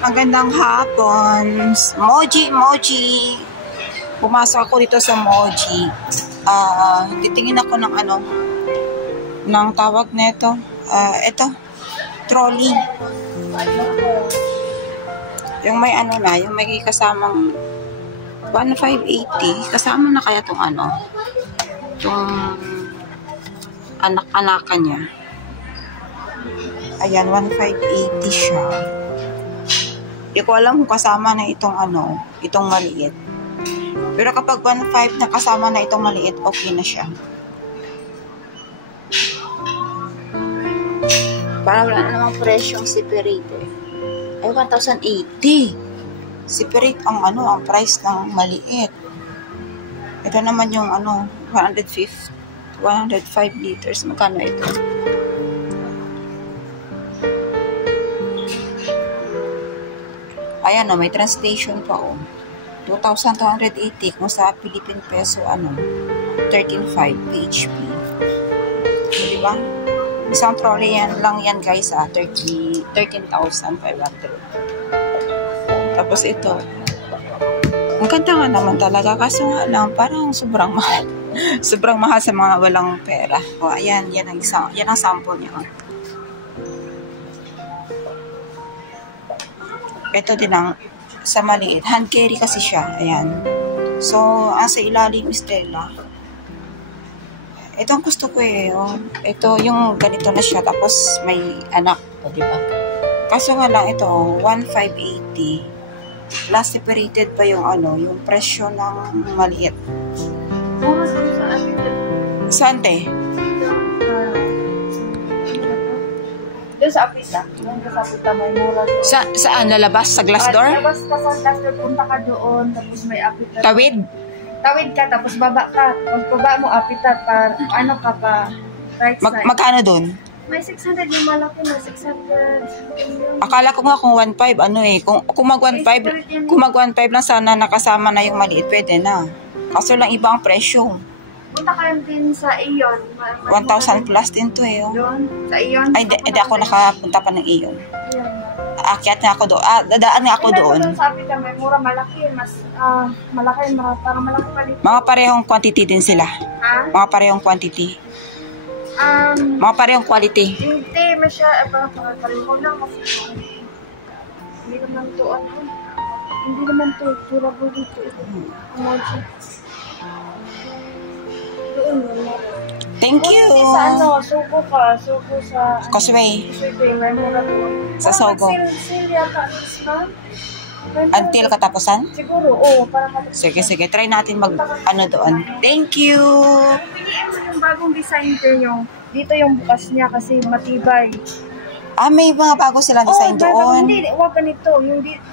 Magandang hapon. Moji. Pumasok ako dito sa Moji. Titingin ako ng ng tawag nito. Ito, trolley. Yung may yung may kasamang 1,580. Kasama na kaya tong itong anak-anakan niya. Ayan, 1,580 siya. Hindi ko alam kung kasama na itong itong maliit. Pero kapag 1,500 na kasama na itong maliit, okay na siya. Para wala na namang presyong separate eh. Ay, 1,080. Separate ang price ng maliit. Ito naman yung 105 liters. Magkano ito? Ayan may translation pa 2,280 kung sa Philippine peso 13.5 PHP. Diba? Isang trolley lang yan guys 13,500. Tapos ito ang ganda nga naman talaga kaso nga lang parang sobrang mahal. Sobrang mahal sa mga walang pera. Ayan, yan ang sample niya. Ito din sa maliit. Hand carry kasi siya. Ayan. So, sa ilalim is tela. Ito ang gusto ko eh. Ito yung ganito na siya. Tapos may anak. Diba? Kaso nga lang ito, 1,580. Plus separated pa yung yung presyo ng maliit. Saan te? Doon sa Apita. Doon ka sa Apita, may mura doon. Saan? Lalabas? Sa glass door? Lalabas ka sa glass door, punta ka doon, tapos may Apita. Tawid? Tawid ka, tapos baba ka. Pag baba mo, Apita, ka pa, right side. Magkano doon? May 600 yung malaki, may 600. Akala ko nga kung 1,500 Kung mag 1,500 lang sana nakasama na yung maliit, pwede na. Kaso lang iba ang presyo. Punta ka din sa Ion. 1,000 plus din to eh. Doon? Sa Ion? Ay, hindi ako nakapunta pa ng Ion. Aakyat na ako doon. Dadaan na ako doon. Sabi ka, may mura, malaki. Mas malaki, parang malaki pa dito. Mga parehong quantity din sila. Ha? Mga parehong quantity. Mga parehong quality. Hindi, parang pareho lang. Hindi naman to, hindi naman to, durable dito. Emoji. Thank you. Sugo ka. Sugo sa Causeway. May mura doon. Sa Sogo. Sale yata, Until katapusan? Siguro, oo. Sige. Try natin doon. Thank you. Yung bagong design din dito yung bukas niya kasi matibay. May mga bago silang design doon. Hindi, huwag ganito.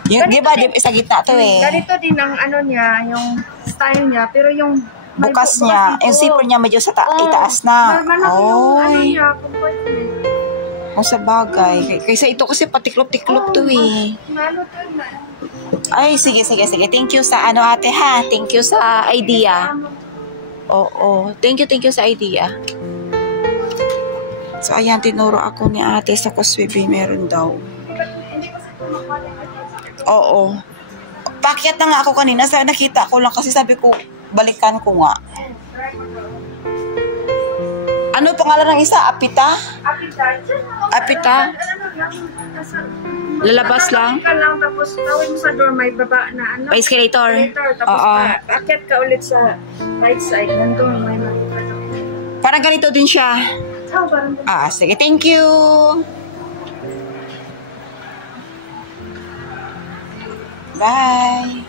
Di ba, sa gitna to eh. Ganito din ang niya, yung style niya, pero yung bukas niya, yung zipper niya medyo itaas na. Malaki yung niya, compartment. Sa bagay. Kaysa ito kasi patiklop-tiklop to eh. Ay, sige. Thank you sa ate ha. Thank you sa idea. Oo. Thank you sa idea. So, ayan, tinuro ako ni ate sa Causeway, meron daw. Oo. Pakyat na nga ako kanina. Nakita ko lang kasi sabi ko, balikan ko nga. Ano pangalan ng isa? Apita? Apita? Lalabas lang? Tapos tawid mo sa door, may baba na escalator. Tapos paakyat ka ulit sa right side. Nandun, may makita. Parang ganito din siya. Sige. Thank you. Bye.